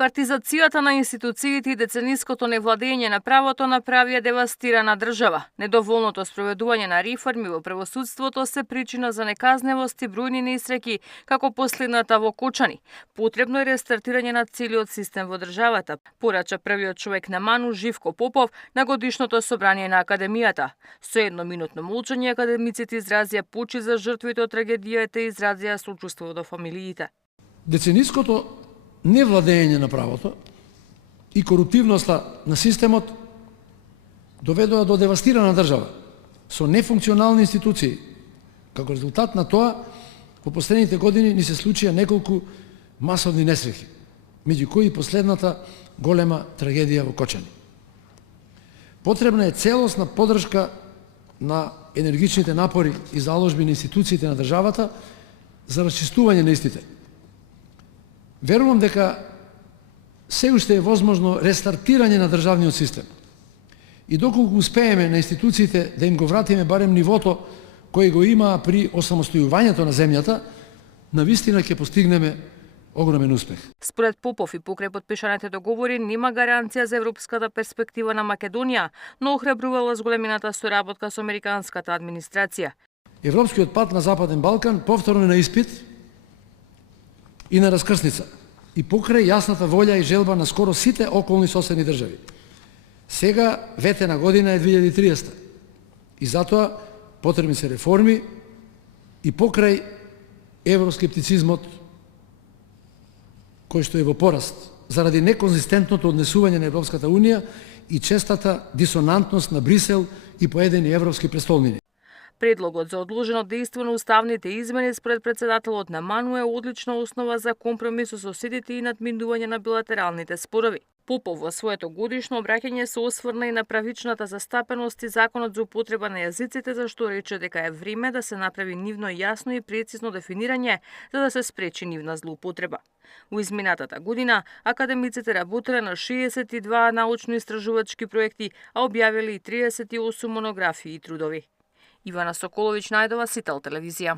Партизацијата на институциите и децениското невладење на правото направија девастирана држава. Недоволното спроведување на реформи во правосудството се причина за неказневост и бројни неисреки, како последната во Кочани. Потребно е рестартирање на целиот систем во државата, порача првиот човек на МАНУ Живко Попов на годишното собрание на Академијата. Со едноминутно молчање академиците изразија почит за жртвите од трагедијата и изразија сочувство до фамилиите. Децениското невладење на правото и коруптивноста на системот доведоа до девастирана држава со нефункционални институции. Како резултат на тоа, во последните години ни се случија неколку масовни несреќи, меѓу кои последната голема трагедија во Кочани. Потребна е целосна поддршка на енергичните напори и заложби на институциите на државата за расчистување на истите. Верувам дека се уште е возможно рестартирање на државниот систем. И доколку успееме на институциите да им го вратиме барем нивото кој го имаа при осамостојувањето на земјата, навистина ќе постигнеме огромен успех. Според Попов и покрај подпишаните договори нема гаранција за европската перспектива на Македонија, но охрабрувала зголемената соработка со американската администрација. Европскиот пат на Западен Балкан повторно на испит и на раскрсница, и покрај јасната волја и желба на скоро сите околни соседни држави. Сега ветена година е 2030 и затоа потребни се реформи и покрај евроскептицизмот кој што е во пораст заради неконзистентното однесување на Европската Унија и честата дисонантност на Брисел и поедени европски престолнини. Предлогот за одложено дејство на уставните измени според председателот на МАНУ е одлична основа за компромис со соседите и надминување на билатералните спорови. Попов во своето годишно обраќање се осврна и на правичната застапеност и законот за употреба на јазиците, за што рече дека е време да се направи нивно јасно и прецизно дефинирање за да се спречи нивна злоупотреба. Во изминатата година академиците работеле на 62 научно-истражувачки проекти, а објавиле и 38 монографии и трудови. Ивана Соколовиќ најдова, Сител телевизија.